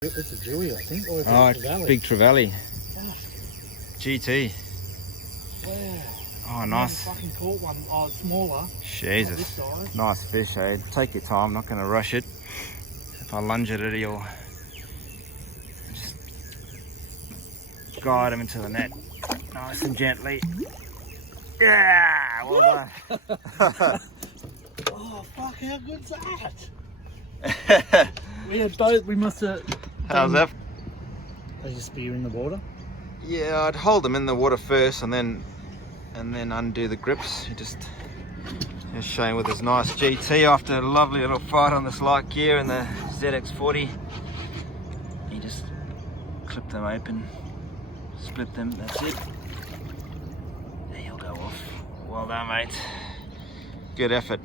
It's a Dewey, I think. Or Oh, it's a Trevally. big Trevally. Oh, GT. yeah. Oh, nice. Fucking caught one. Oh, it's smaller. Jesus. This size. Nice fish, eh? Take your time, not going to rush it. If I lunge at it, he'll just guide him into the net. Nice and gently. Yeah, well done. Oh, fuck, how good's that? We had both, we must have... How's that? They just spear in the water? Yeah, I'd hold them in the water first and then undo the grips. He just Shane with his nice GT after a lovely little fight on this light gear in the ZX40. He just clipped them open, split them, that's it. There he'll go off. Well done, mate. Good effort.